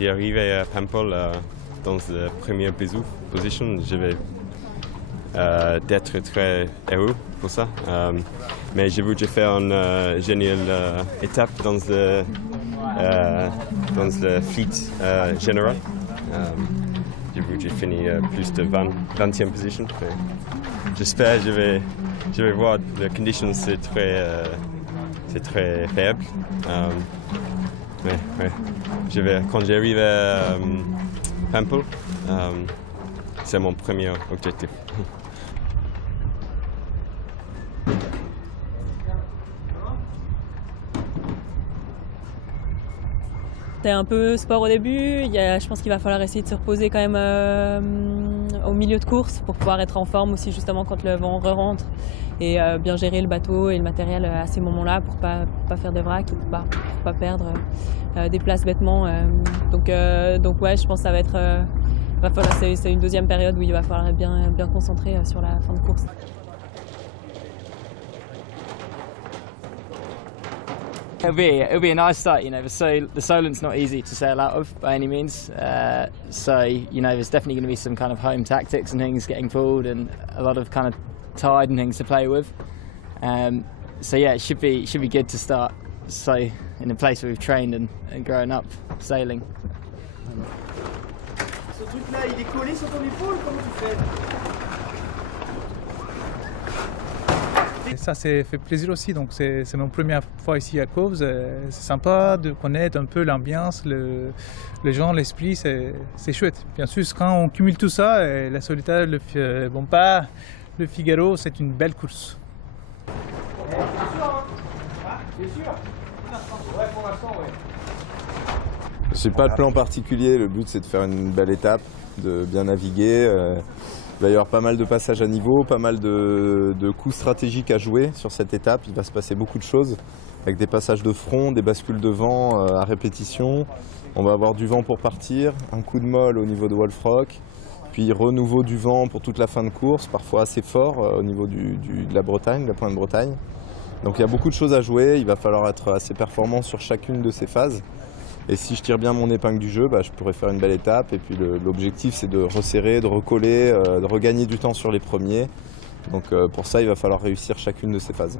Et arrivé à Paimpol dans la première position, je vais d'être très heureux pour ça. Mais je voudrais faire une géniale étape dans le fleet général. Je voudrais finir plus de 20e position. J'espère que je vais voir les conditions, c'est très faible. Ouais. Quand j'arrive à Paimpol, c'est mon premier objectif. C'était un peu sport au début, je pense qu'il va falloir essayer de se reposer quand même au milieu de course pour pouvoir être en forme aussi justement quand le vent re-rentre et bien gérer le bateau et le matériel à ces moments-là pour pas faire de vrac et pour pas perdre des places bêtement. Donc ouais, je pense que ça va être c'est une deuxième période où il va falloir être bien concentré sur la fin de course. It'll be a nice start, you know. The Solent's not easy to sail out of by any means, so you know there's definitely going to be some kind of home tactics and things getting pulled, and a lot of kind of tide and things to play with. So yeah, it should be good to start so in a place where we've trained and grown up sailing. Ce truc-là, il est collé sur ton épaule, comment tu fais? Et ça fait plaisir aussi, donc c'est ma première fois ici à Cobs. C'est sympa de connaître un peu l'ambiance, les gens, l'esprit, c'est chouette. Bien sûr, quand on cumule tout ça, la Solitaire, le Figaro, c'est une belle course. C'est sûr, hein? C'est sûr? Ouais, pour l'instant, ouais. Je n'ai pas de plan particulier, le but c'est de faire une belle étape, de bien naviguer. Il va y avoir pas mal de passages à niveau, pas mal de coups stratégiques à jouer sur cette étape. Il va se passer beaucoup de choses avec des passages de front, des bascules de vent à répétition. On va avoir du vent pour partir, un coup de molle au niveau de Wolf Rock, puis renouveau du vent pour toute la fin de course, parfois assez fort au niveau de la Bretagne, de la pointe de Bretagne. Donc il y a beaucoup de choses à jouer, il va falloir être assez performant sur chacune de ces phases. Et si je tire bien mon épingle du jeu, je pourrais faire une belle étape. Et puis l'objectif, c'est de resserrer, de recoller, de regagner du temps sur les premiers. Donc pour ça, il va falloir réussir chacune de ces phases.